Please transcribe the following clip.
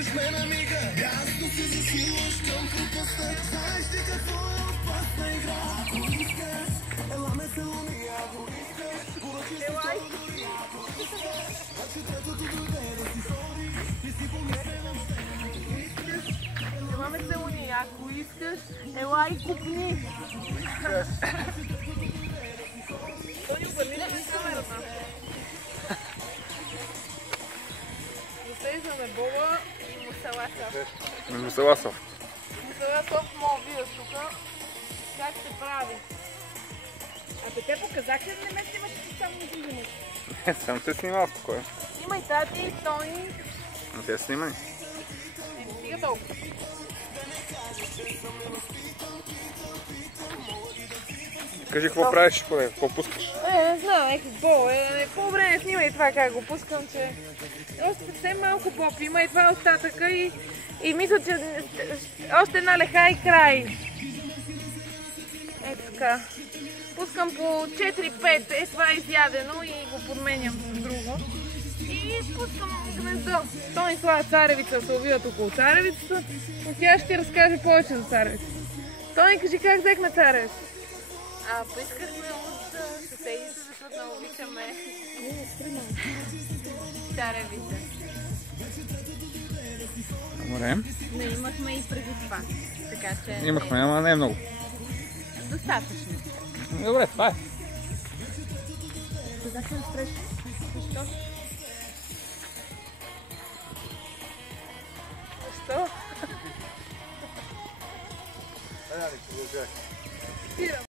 искаш ме намига, ясно си засилваш към пропаста. Знаеш ти какво е опасна игра. Ако искаш, ела ме целуни. Ако искаш, поръчи си това дори. Ако искаш, значи третото дойде да си сори. Ти си помислена още. Ела ме целуни. Ако искаш, ела и купни. Той обърни ли си камерата? Засеждаме бола и мусаласа. Мусаласов. Мусаласов мога видя тук как се прави. А те показаха ли не ме снимаш, че само не си взимаш? Не, съм се снимал спокойно. Снимай тати, Тони. Но те снимай. Не стига толкова. Кажи какво правиш, какво пускаш? Не знам, какво е. По време снимай това как го пускам, че още съвсем малко поп има и това е остатъка и мисля, че още една леха и край. Ето така. Пускам по 4-5, това е изядено и го подменям с друго. И пускам гнездо. Тони слага царевица, се увиват около царевицата, но тя ще ти разкаже повече за царевицата. Тони, кажи как взехме царевица? Поискахме от съседите, защото много обичаме царевица. Добре. Не, имахме и преди това. Така че... Имахме, ама не е много. Достатъчно. Добре, това е. Сега съм срещу. Защо? Защо? Продължай.